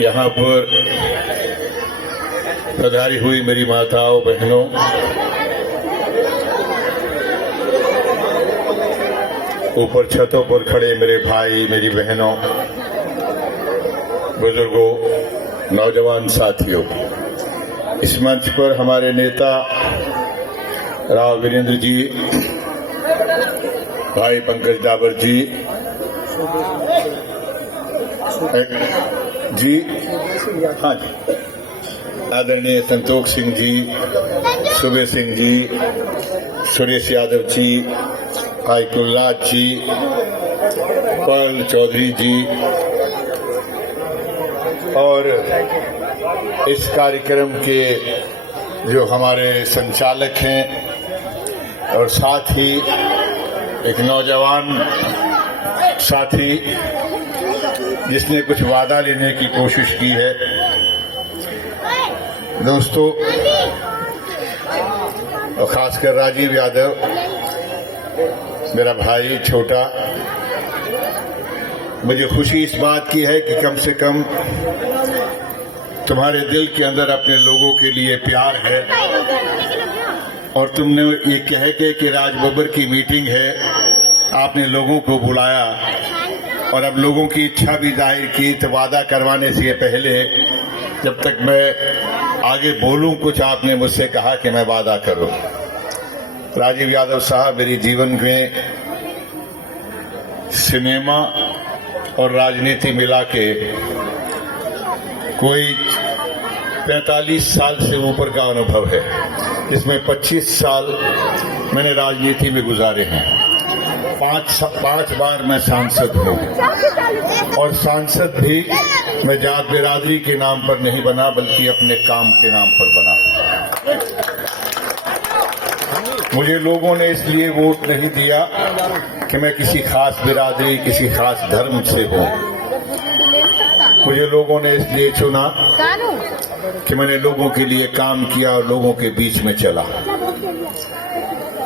यहाँ पर पधारी हुई मेरी माताओं बहनों, ऊपर छतों पर खड़े मेरे भाई मेरी बहनों, बुजुर्गों, नौजवान साथियों, इस मंच पर हमारे नेता राव वीरेंद्र जी, भाई पंकज डाबर जी, हाँ जी, आदरणीय संतोष सिंह जी, सुबे सिंह जी, सुरेश यादव जी, भाई कुलनाथ जी, पर्ल चौधरी जी, और इस कार्यक्रम के जो हमारे संचालक हैं और साथ ही एक नौजवान साथी जिसने कुछ वादा लेने की कोशिश की है। दोस्तों, और खासकर राजीव यादव, मेरा भाई छोटा, मुझे खुशी इस बात की है कि कम से कम तुम्हारे दिल के अंदर अपने लोगों के लिए प्यार है और तुमने ये कह के कि राज बब्बर की मीटिंग है, आपने लोगों को बुलाया और अब लोगों की इच्छा भी जाहिर की। तो वादा करवाने से पहले जब तक मैं आगे बोलूं कुछ, आपने मुझसे कहा कि मैं वादा करूं। राजीव यादव साहब, मेरी जीवन में सिनेमा और राजनीति मिला के कोई 45 साल से ऊपर का अनुभव है, जिसमें 25 साल मैंने राजनीति में गुजारे हैं। 5 बार मैं सांसद हूँ और सांसद भी मैं जात बिरादरी के नाम पर नहीं बना, बल्कि अपने काम के नाम पर बना। मुझे लोगों ने इसलिए वोट नहीं दिया कि मैं किसी खास बिरादरी, किसी खास धर्म से हूँ। मुझे लोगों ने इसलिए चुना कि मैंने लोगों के लिए काम किया और लोगों के बीच में चला।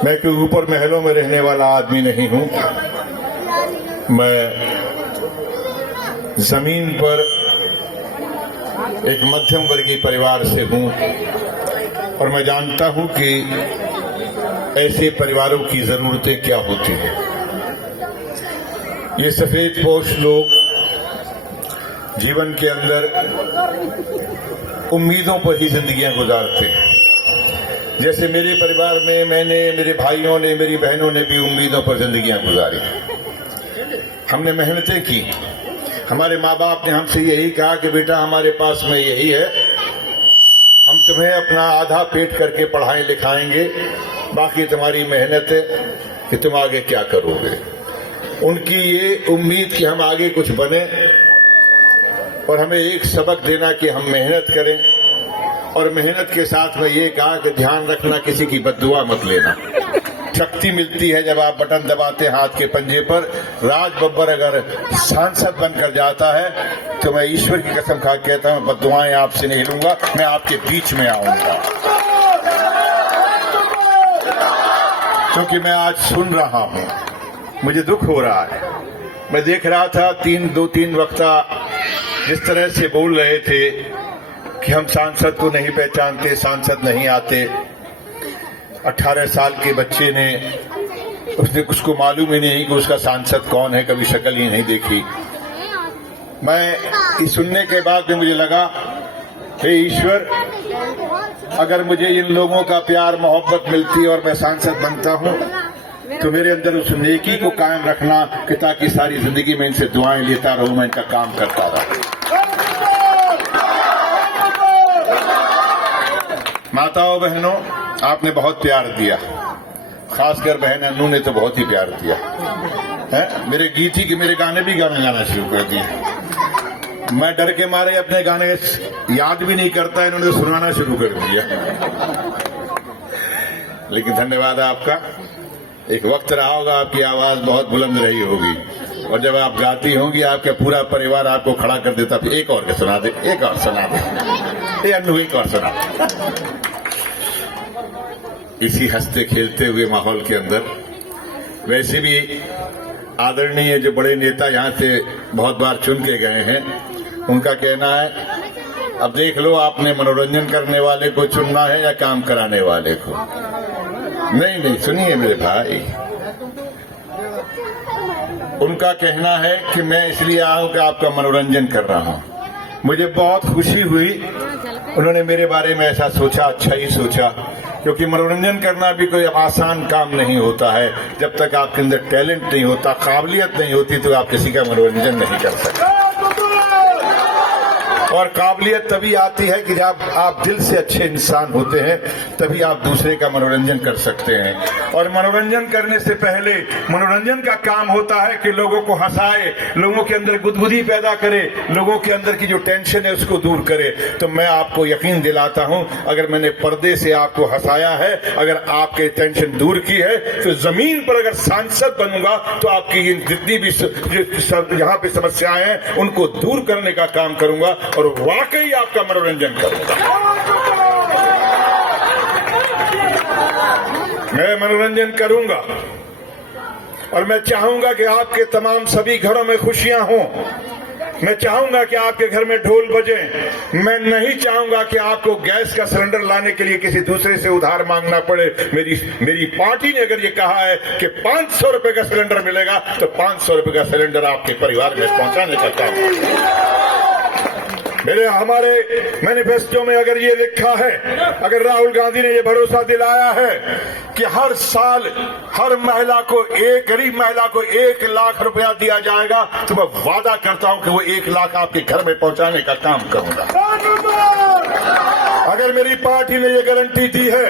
मैं कोई ऊपर महलों में रहने वाला आदमी नहीं हूँ। मैं जमीन पर एक मध्यम वर्गीय परिवार से हूँ और मैं जानता हूँ कि ऐसे परिवारों की जरूरतें क्या होती हैं। ये सफेद पोश लोग जीवन के अंदर उम्मीदों पर ही जिंदगियां गुजारते हैं। जैसे मेरे परिवार में मैंने, मेरे भाइयों ने, मेरी बहनों ने भी उम्मीदों पर जिंदगियां गुजारी। हमने मेहनतें की। हमारे माँ बाप ने हमसे यही कहा कि बेटा हमारे पास में यही है, हम तुम्हें अपना आधा पेट करके पढ़ाएं लिखाएंगे, बाकी तुम्हारी मेहनत है कि तुम आगे क्या करोगे। उनकी ये उम्मीद कि हम आगे कुछ बने और हमें एक सबक देना कि हम मेहनत करें, और मेहनत के साथ में ये कहा कि ध्यान रखना किसी की बद्दुआ मत लेना। शक्ति मिलती है जब आप बटन दबाते हाथ के पंजे पर। राज बब्बर अगर सांसद बनकर जाता है तो मैं ईश्वर की कसम खा कहता हूं, बद्दुआएं आपसे नहीं लूंगा, मैं आपके बीच में आऊंगा। क्योंकि मैं आज सुन रहा हूं, मुझे दुख हो रहा है। मैं देख रहा था 2-3 वक्ता जिस तरह से बोल रहे थे कि हम सांसद को नहीं पहचानते, सांसद नहीं आते। 18 साल के बच्चे ने, उसको मालूम ही नहीं कि उसका सांसद कौन है, कभी शक्ल ही नहीं देखी। मैं ये सुनने के बाद में मुझे लगा, हे ईश्वर, अगर मुझे इन लोगों का प्यार मोहब्बत मिलती और मैं सांसद बनता हूँ तो मेरे अंदर उस नेकी को कायम रखना कि ताकि सारी जिंदगी में इनसे दुआएं लेता रहूं, मैं इनका काम करता रहूं। माताओं बहनों, आपने बहुत प्यार दिया, खासकर बहन अन्नू ने तो बहुत ही प्यार दिया है। मेरे गीत ही कि मेरे गाने भी गाना शुरू कर दिए। मैं डर के मारे अपने गाने याद भी नहीं करता, इन्होंने सुनाना शुरू कर दिया। लेकिन धन्यवाद आपका। एक वक्त रहा होगा आपकी आवाज बहुत बुलंद रही होगी और जब आप गाती होंगी आपका पूरा परिवार आपको खड़ा कर देता, फिर एक और सुना दे, एक और सुना दे, अन्नू एक और सुना। इसी हंसते खेलते हुए माहौल के अंदर वैसे भी आदरणीय जो बड़े नेता यहाँ से बहुत बार चुन के गए हैं, उनका कहना है, अब देख लो आपने मनोरंजन करने वाले को चुनना है या काम कराने वाले को। नहीं नहीं, सुनिए मेरे भाई, उनका कहना है कि मैं इसलिए आया हूं कि आपका मनोरंजन कर रहा हूं। मुझे बहुत खुशी हुई उन्होंने मेरे बारे में ऐसा सोचा, अच्छा ही सोचा, क्योंकि मनोरंजन करना भी कोई आसान काम नहीं होता है। जब तक आपके अंदर टैलेंट नहीं होता, काबिलियत नहीं होती, तो आप किसी का मनोरंजन नहीं कर सकते। और काबिलियत तभी आती है कि जब आप दिल से अच्छे इंसान होते हैं, तभी आप दूसरे का मनोरंजन कर सकते हैं। और मनोरंजन करने से पहले मनोरंजन का काम होता है कि लोगों को हंसाए, लोगों के अंदर गुदगुदी पैदा करे, लोगों के अंदर की जो टेंशन है उसको दूर करे। तो मैं आपको यकीन दिलाता हूं, अगर मैंने पर्दे से आपको हंसाया है, अगर आपके टेंशन दूर की है, तो जमीन पर अगर सांसद बनूंगा तो आपकी जितनी भी यहाँ पे समस्याएं हैं उनको दूर करने का काम करूंगा और वाकई आपका मनोरंजन करूंगा। मैं मनोरंजन करूंगा और मैं चाहूंगा कि आपके तमाम सभी घरों में खुशियां हों। मैं चाहूंगा कि आपके घर में ढोल बजे। मैं नहीं चाहूंगा कि आपको गैस का सिलेंडर लाने के लिए किसी दूसरे से उधार मांगना पड़े। मेरी पार्टी ने अगर ये कहा है कि 500 रुपए का सिलेंडर मिलेगा, तो 500 रुपए का सिलेंडर आपके परिवार में पहुंचाने का काम। हमारे मैनिफेस्टो में अगर ये लिखा है, अगर राहुल गांधी ने ये भरोसा दिलाया है कि हर साल हर महिला को, एक गरीब महिला को 1 लाख रुपया दिया जाएगा, तो मैं वादा करता हूं कि वो 1 लाख आपके घर में पहुंचाने का काम करूंगा। अगर मेरी पार्टी ने ये गारंटी दी है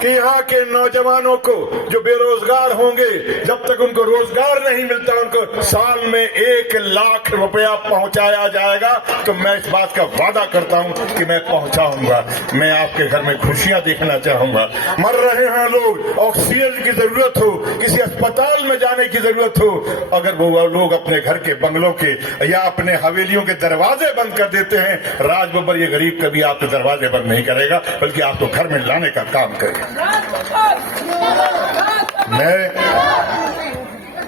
कि यहाँ के नौजवानों को जो बेरोजगार होंगे, जब तक उनको रोजगार नहीं मिलता, उनको साल में 1 लाख रुपया पहुंचाया जाएगा, तो मैं इस बात का वादा करता हूं कि मैं पहुंचाऊंगा। मैं आपके घर में खुशियां देखना चाहूंगा। मर रहे हैं लोग, ऑक्सीजन की जरूरत हो, किसी अस्पताल में जाने की जरूरत हो, अगर वो लोग अपने घर के बंगलों के या अपने हवेलियों के दरवाजे बंद कर देते हैं, राज बब्बर ये गरीब कभी आपके दरवाजे बंद नहीं करेगा, बल्कि आपको घर में लाने का काम करेगा। मैं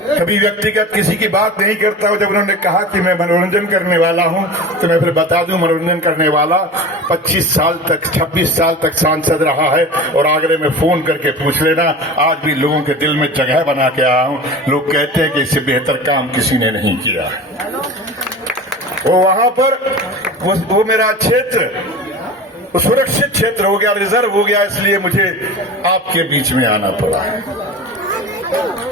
कभी व्यक्तिगत किसी की बात नहीं करता हूं। जब उन्होंने कहा कि मैं मनोरंजन करने वाला हूं, तो मैं फिर बता दूं, मनोरंजन करने वाला 25 साल तक, 26 साल तक सांसद रहा है। और आगरे में फोन करके पूछ लेना, आज भी लोगों के दिल में जगह बना के आया हूं। लोग कहते हैं कि इससे बेहतर काम किसी ने नहीं किया। वो वहां पर वो मेरा क्षेत्र, वो सुरक्षित क्षेत्र हो गया, रिजर्व हो गया, इसलिए मुझे आपके बीच में आना पड़ा।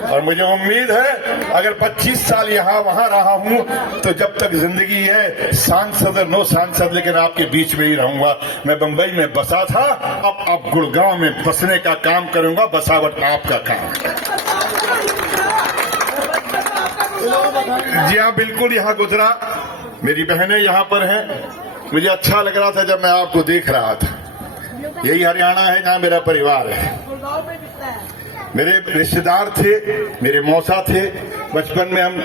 और मुझे उम्मीद है अगर 25 साल यहाँ वहां रहा हूं, तो जब तक जिंदगी है, सांसद और नो सांसद, लेकिन आपके बीच में ही रहूंगा। मैं बंबई में बसा था, अब गुड़गांव में बसने का काम करूंगा। बसावट आपका काम। जी हाँ, बिल्कुल यहाँ गुजरा। मेरी बहनें यहाँ पर हैं। मुझे अच्छा लग रहा था जब मैं आपको देख रहा था। यही हरियाणा है जहाँ मेरा परिवार है। मेरे रिश्तेदार थे, मेरे मौसा थे। बचपन में हम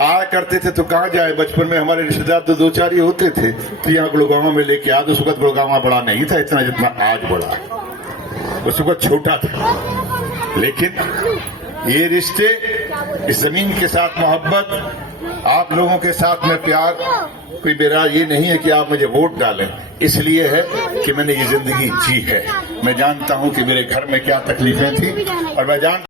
आया करते थे, तो कहाँ जाए, बचपन में हमारे रिश्तेदार तो 2-4 ही होते थे। तो यहाँ गुड़गांव में लेके आ, उस वक्त गुड़गांव बड़ा नहीं था इतना जितना आज बड़ा है। उस वक्त छोटा था, लेकिन ये रिश्ते, इस जमीन के साथ मोहब्बत, आप लोगों के साथ में प्यार, कोई मेरा ये नहीं है कि आप मुझे वोट डालें, इसलिए है कि मैंने ये जिंदगी जी है। मैं जानता हूं कि मेरे घर में क्या तकलीफें थी, और मैं जानता